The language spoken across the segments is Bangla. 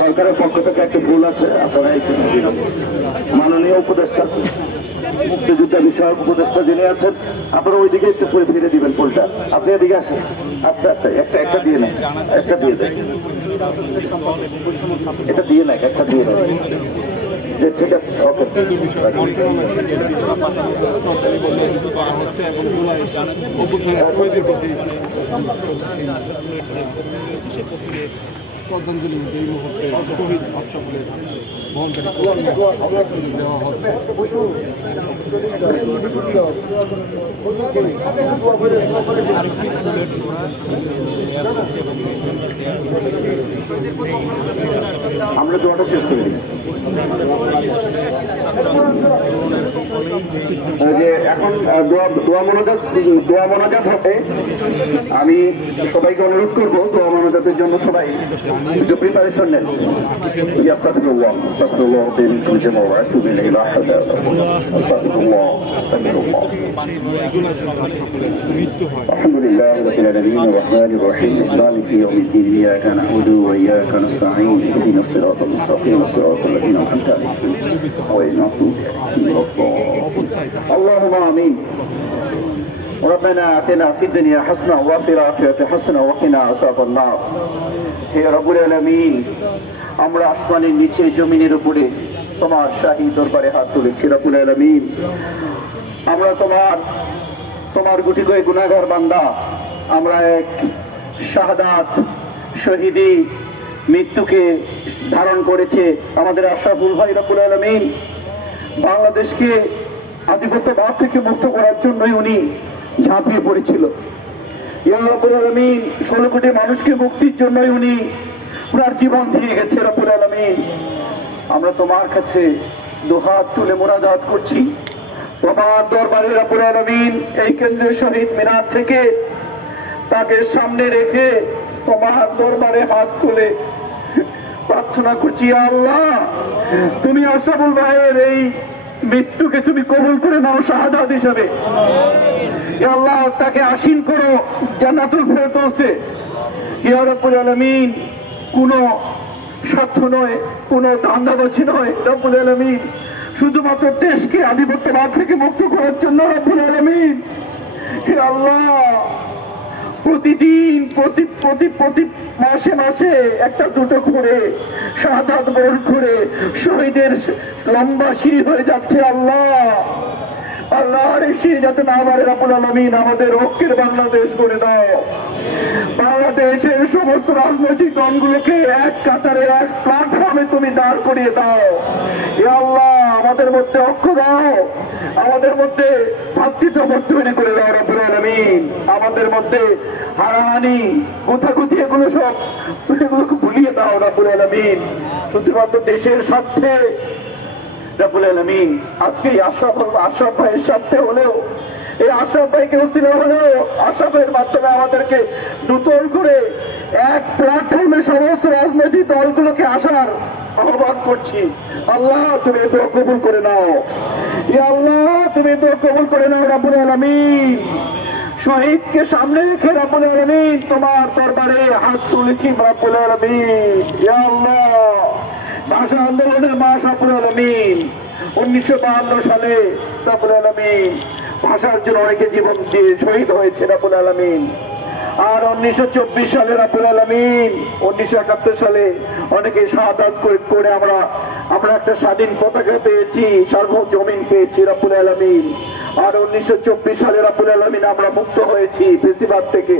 সরকারের পক্ষ থেকে একটা ভুল আছে, আপনারা একটু মাননীয় উপদেষ্টা মুক্তিযুদ্ধ বিষয়ক উপদেষ্টা যিনি আছেন আপনারা ওইদিকে একটু করে ফিরে দিবেন ফুলটা। আপনি এদিকে আসেন। আচ্ছা আচ্ছা, একটা দিয়ে নেন, একটা দিয়ে দেন, এটা দিয়ে নেন, একটা দিয়ে নেন। ঠিক আছে, ওকে। শ্রদ্ধাঞ্জলি এই মুহূর্তে শহীদ আশরাফুলের বহনকারী দেওয়া হচ্ছে। আমরা দোয়াটা শেষ করে দিই। যে এখন দোয়া মোনাজাত হবে। আমি সবাইকে অনুরোধ করবো দোয়া মোনাজাতের জন্য সবাই একটু প্রিপারেশন নেন। আস্তাগফিরুল্লাহ আস্তাগফিরুল্লাহ من كل ذنب وأتوب إليه لا حول ولا قوة أستغفر الله أستغفر الله. الحمد لله رب العالمين الرحمن الرحيم مالك يوم الدين إياك نعبد وإياك نستعين اهدنا الصراط المستقيم صراط الذين أنعمت عليهم غير المغضوب عليهم. اللهم آمين. ربنا آتنا في الدنيا حسنة وفي الآخرة حسنة وقنا عذاب النار. হে রব্বুল আলামিন, আমরা আসমানের নিচে জমিনের উপরে তোমার শাহী দরবারে হাত তুলেছি রব্বুল আলামিন। আমরা তোমার গুটি কয়েক গুনাহগার বান্দা। আমরা এক শাহাদাত শহীদি মৃত্যুকে ধারণ করেছে আমাদের আশরাফুল ভাই রব্বুল আলামিন। বাংলাদেশকে আধিপত্যবাদ থেকে মুক্ত করার জন্যই উনি ঝাঁপিয়ে পড়েছিল। ইয়া রব্বুল আলামিন, 16 কোটি মানুষকে মুক্তির জন্যই উনি ওনার জীবন দিয়ে গেছে রব্বুল আলামিন। আমরা তোমার কাছে দুহাত তুলে মোনাজাত করছি তোমার দরবারে রব্বুল আলামিন। এই কেন্দ্রীয় শহীদ মিনার থেকে তাকে সামনে রেখে তোমার দরবারে হাত তুলে প্রার্থনা করছি, আল্লাহ তুমি আশরাফুল ভাইয়ের এই মৃত্যুকে তুমি কবুল করে নাও শাহাদাত হিসাবে। আল্লাহ তাকে আসীন করো জান্নাতুল ফেরদৌসে। ইয়া রব্বুল আলামিন, কোনো স্বার্থ নয়, কোনো ধান্দাবাজি নয় রব্বুল আলামিন, শুধুমাত্র দেশকে আধিপত্যবাদ থেকে মুক্ত করার জন্য রব্বুল আলামিন। হে আল্লাহ, প্রতিদিন প্রতি মাসে মাসে একটা দুটো করে শাহাদাত বরণ করে শহীদের লম্বা সিঁড়ি হয়ে যাচ্ছে। আল্লাহর এই সিঁড়ি যাতে না বাড়ে রব্বুল আলামিন, আমাদের ঐক্যের বাংলাদেশ করে দাও। বাংলাদেশের সমস্ত রাজনৈতিক দলগুলোকে এক কাতারে এক প্ল্যাটফর্মে তুমি দাঁড় করিয়ে দাও। হে আল্লাহ, আমাদের মধ্যে ঐক্য দাও, আমাদের মধ্যে ভাতৃত্ববোধ তৈরি করে দাও রব্বুল আলামিন। আমাদের মধ্যে হারাহানি গুথাগুথি এগুলোকে ভুলিয়ে দাও রব্বুল আলামিন। শুধুমাত্র দেশের স্বার্থে রব্বুল আলামিন, আজকে আশরাফ ভাইয়ের স্বার্থে হলেও, এই আশরাফ ভাইকে উসিলা হলেও আশরাফের মাধ্যমে আমাদেরকে নতুন করে এক প্ল্যাটফর্মে সমস্ত রাজনৈতিক দলগুলোকে আসার আহ্বান করছি। আল্লাহ তুমি দোয়া কবুল করে নাও। ইয়া আল্লাহ তুমি দোয়া কবুল করে নাও রব্বুল আলামিন। শহীদকে সামনে রেখে রব্বুল আলামিন তোমার দরবারে হাত তুলেছি রব্বুল আলামিন। ইয়া আল্লাহ, ভাষা আন্দোলনের মা রব্বুল আলামিন 1952 সালে রব্বুল আলামিন ভাষার জন্য অনেকে জীবন দিয়ে শহীদ হয়েছে রব্বুল আলামিন। আর 1924 সালে রব্বুল আলামিন 1971 সালে অনেকে শাহাদাত করে আমরা একটা স্বাধীন পতাকা পেয়েছি, সার্বজনীন পেয়েছি রব্বুল আলামিন। আর 1924 সালে রব্বুল আলামিন আমরা মুক্ত হয়েছি ফেসিবাদ থেকে।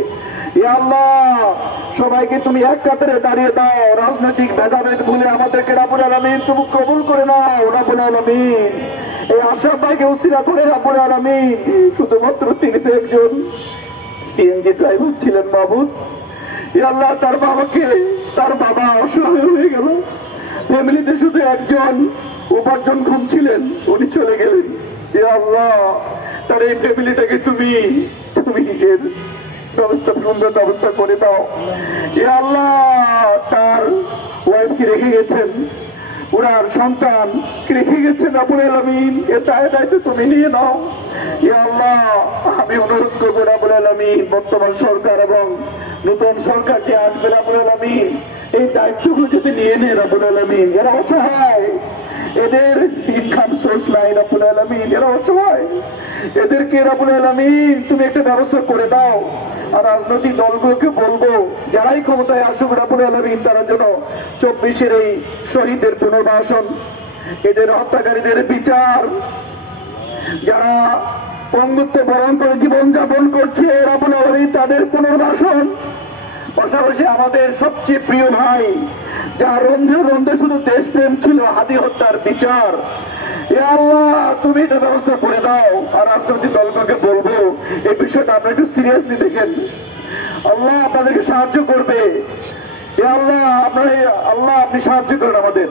ইয়া আল্লাহ, সবাইকে তুমি এক কাতারে দাঁড়িয়ে দাও, রাজনৈতিক ভেদাভেদ ভুলে আমাদেরকে রব্বুল আলামিন তুমি কবুল করে নাও রব্বুল আলামিন। এই আশরাফ ভাইকে উসিলা করে রব্বুল আলামিন, শুধুমাত্র তিনি তো একজন সিএনজি ড্রাইভার ছিলেন মাহবুব। ইয়া আল্লাহ, তার বাবা অসহায় হয়ে গেল, ফ্যামিলিতে শুধু একজন উপার্জনক্ষম ছিলেন, উনি চলে গেলেন। ইয়া আল্লাহ, তার এই ফ্যামিলিটাকে তুমি এর সুন্দর ব্যবস্থা করে দাও। ইয়া আল্লাহ, তার ওয়াইফকে রেখে গেছেন, ওনার সন্তান রেখে গেছেন রব্বুল আলামিন, এর দায়িত্ব তুমি নিয়ে নাও। ইয়া আল্লাহ, আমি অনুরোধ করবো রব্বুল আলামিন, বর্তমান সরকার এবং নতুন সরকার যে আসবে রব্বুল আলামিন, এই দায়িত্বগুলো যদি নিয়ে নেয় রব্বুল আলামিন, এরা অসহায়, এদের ইনকাম সোর্স নাই রব্বুল আলামিন, এরা অসহায়, এদেরকে রব্বুল আলামিন তুমি একটা ব্যবস্থা করে দাও। আর রাজনৈতিক দলগুলোকে বলবো, যারাই ক্ষমতায় আসুক রব্বুল আলামিন, তারা যেন 24-এর এই শহীদদের পুনর্বাসন, এদের হত্যাকারীদের বিচার, যারা পঙ্গুত্ব বরণ করে জীবনযাপন করছে রব্বুল আলামিন, তাদের পুনর্বাসন, পাশাপাশি আমাদের সবচেয়ে প্রিয় ভাই যার রন্ধে রন্ধে শুধু দেশপ্রেম ছিল, হাদি হত্যার বিচার, এ আল্লাহ তুমি এটা ব্যবস্থা করে দাও। আর রাজনৈতিক দলগুলোকে বলবো এই বিষয়টা আপনারা একটু সিরিয়াসলি দেখেন, আল্লাহ আপনাদেরকে সাহায্য করবে। এ আল্লাহ আল্লাহ আপনি সাহায্য করেন আমাদের।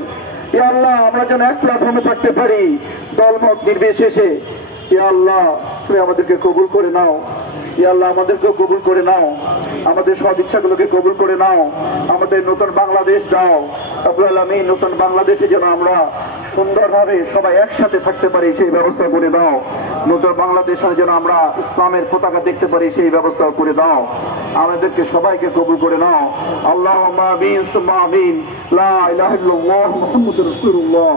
এ আল্লাহ আমরা যেন এক প্ল্যাটফর্মে থাকতে পারি দলমত নির্বিশেষে। এ আল্লাহ তুমি আমাদেরকে কবুল করে নাও, ইয়া আল্লাহ আমাদেরকেও কবুল করে নাও, আমাদের সদ ইচ্ছাগুলোকে কবুল করে নাও, আমাদের নতুন বাংলাদেশ দাও রব্বুল আলামিন। নতুন বাংলাদেশে যেন আমরা সুন্দরভাবে সবাই একসাথে থাকতে পারি সেই ব্যবস্থা করে দাও। নতুন বাংলাদেশে যেন আমরা ইসলামের পতাকা দেখতে পারি সেই ব্যবস্থা করে দাও। আমাদেরকে সবাইকে কবুল করে নাও। আল্লাহুম্মা আমিন সুম্মা আমিন। লা ইলাহা ইল্লাল্লাহ মুহাম্মাদুর রাসূলুল্লাহ।